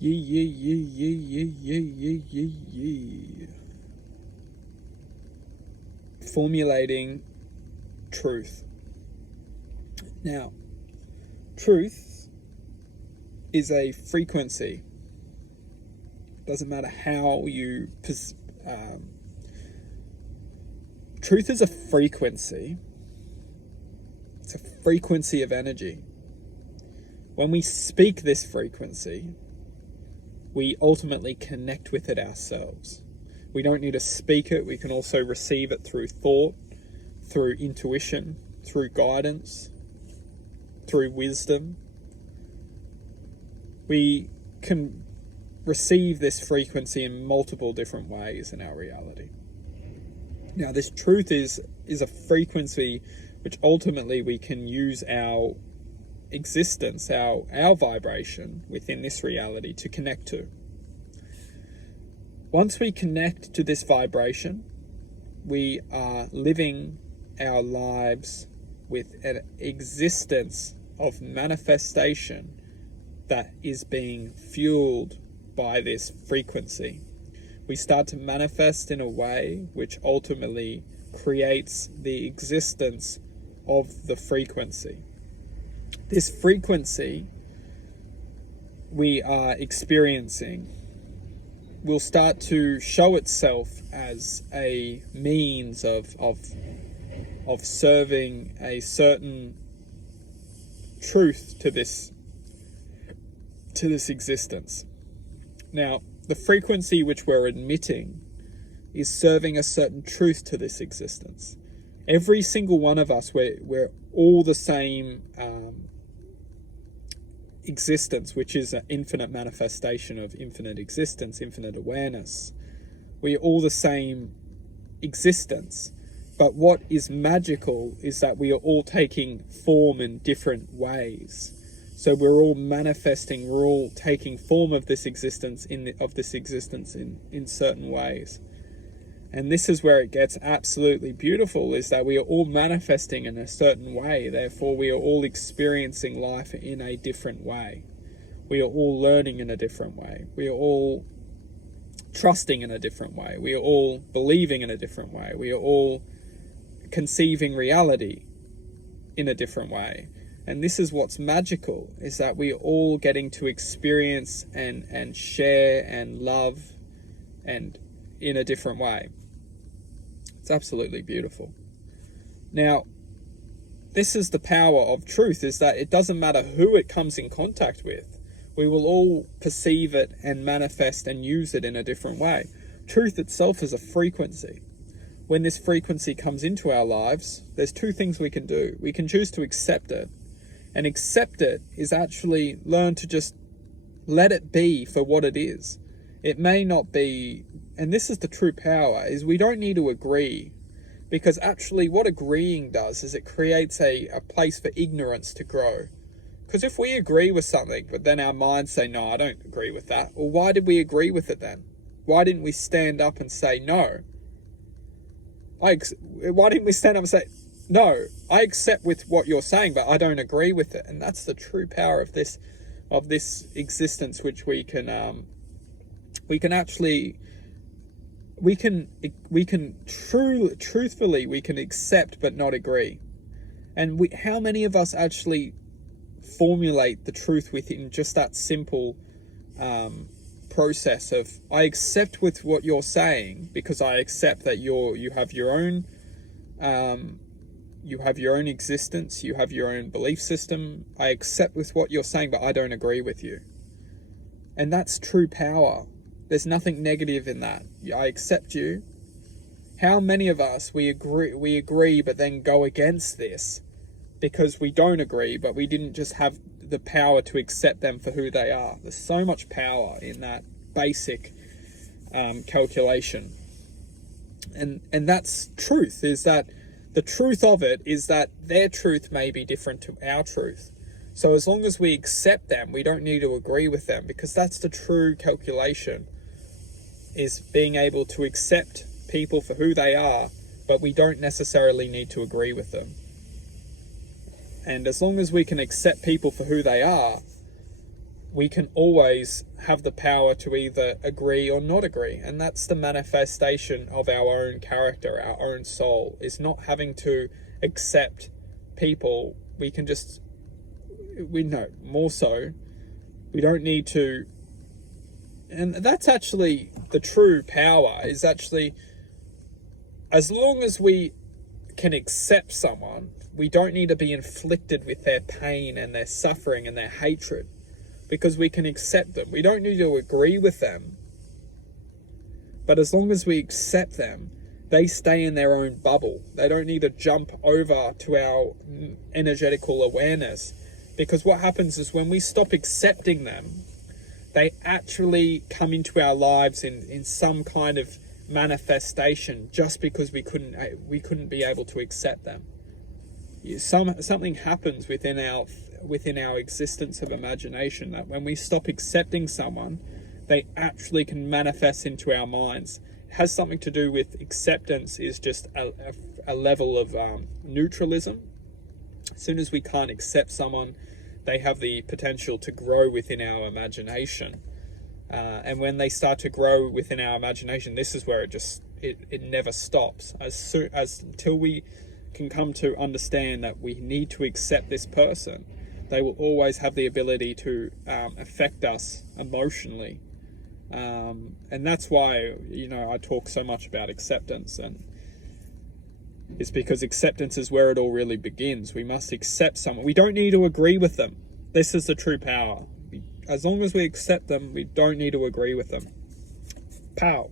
Yeah. Formulating truth. Now, truth is a frequency. Doesn't matter how you... truth is a frequency. It's a frequency of energy. When we speak this frequency, we ultimately connect with it ourselves. We don't need to speak it. We can also receive it through thought, through intuition, through guidance, through wisdom. We can receive this frequency in multiple different ways in our reality. Now, this truth is a frequency which ultimately we can use our existence, our vibration within this reality to connect to. Once we connect to this vibration, we are living our lives with an existence of manifestation that is being fueled by this frequency. We start to manifest in a way which ultimately creates the existence of the frequency. This frequency we are experiencing will start to show itself as a means of serving a certain truth to this existence. Now, the frequency which we're admitting is serving a certain truth to this existence. Every single one of us, we're all the same existence, which is an infinite manifestation of infinite existence, infinite awareness. We're all the same existence. But what is magical is that we are all taking form in different ways. So we're all manifesting, we're all taking form of this existence in certain ways. And this is where it gets absolutely beautiful, is that we are all manifesting in a certain way. Therefore, we are all experiencing life in a different way. We are all learning in a different way. We are all trusting in a different way. We are all believing in a different way. We are all conceiving reality in a different way. And this is what's magical, is that we are all getting to experience and share and love and in a different way. It's absolutely beautiful. Now, this is the power of truth, is that it doesn't matter who it comes in contact with. We will all perceive it and manifest and use it in a different way. Truth itself is a frequency. When this frequency comes into our lives, there's two things we can do. We can choose to accept it. And accept it is actually learn to just let it be for what it is. It may not be, and this is the true power, is we don't need to agree. Because actually what agreeing does is it creates a place for ignorance to grow. Because if we agree with something, but then our minds say, no, I don't agree with that. Well, why did we agree with it then? Why didn't we stand up and say, no? Why didn't we stand up and say, no, I accept with what you're saying, but I don't agree with it. And that's the true power of this existence, which we can truthfully accept but not agree. And how many of us actually formulate the truth within just that simple process of, I accept with what you're saying because I accept that you have your own existence, you have your own belief system. I accept with what you're saying, but I don't agree with you. And that's true power. There's nothing negative in that. I accept you. How many of us we agree but then go against this because we don't agree, but we didn't just have the power to accept them for who they are. There's so much power in that basic calculation. And that's truth, is that the truth of it is that their truth may be different to our truth. So as long as we accept them, we don't need to agree with them, because that's the true calculation, is being able to accept people for who they are, but we don't necessarily need to agree with them. And as long as we can accept people for who they are, we can always have the power to either agree or not agree. And that's the manifestation of our own character, our own soul, is not having to accept people. We can just, we know more so, we don't need to. And that's actually the true power, is actually, as long as we can accept someone, we don't need to be inflicted with their pain and their suffering and their hatred, because we can accept them. We don't need to agree with them, but as long as we accept them, they stay in their own bubble. They don't need to jump over to our energetical awareness, because what happens is when we stop accepting them, they actually come into our lives in some kind of manifestation, just because we couldn't be able to accept them. Something happens within our existence of imagination, that when we stop accepting someone, they actually can manifest into our minds. It has something to do with acceptance is just a level of neutralism. As soon as we can't accept someone, they have the potential to grow within our imagination. And when they start to grow within our imagination, this is where it never stops. Until we can come to understand that we need to accept this person, they will always have the ability to affect us emotionally. And that's why, I talk so much about acceptance, and it's because acceptance is where it all really begins. We must accept someone. We don't need to agree with them. This is the true power. As long as we accept them, we don't need to agree with them. Pow.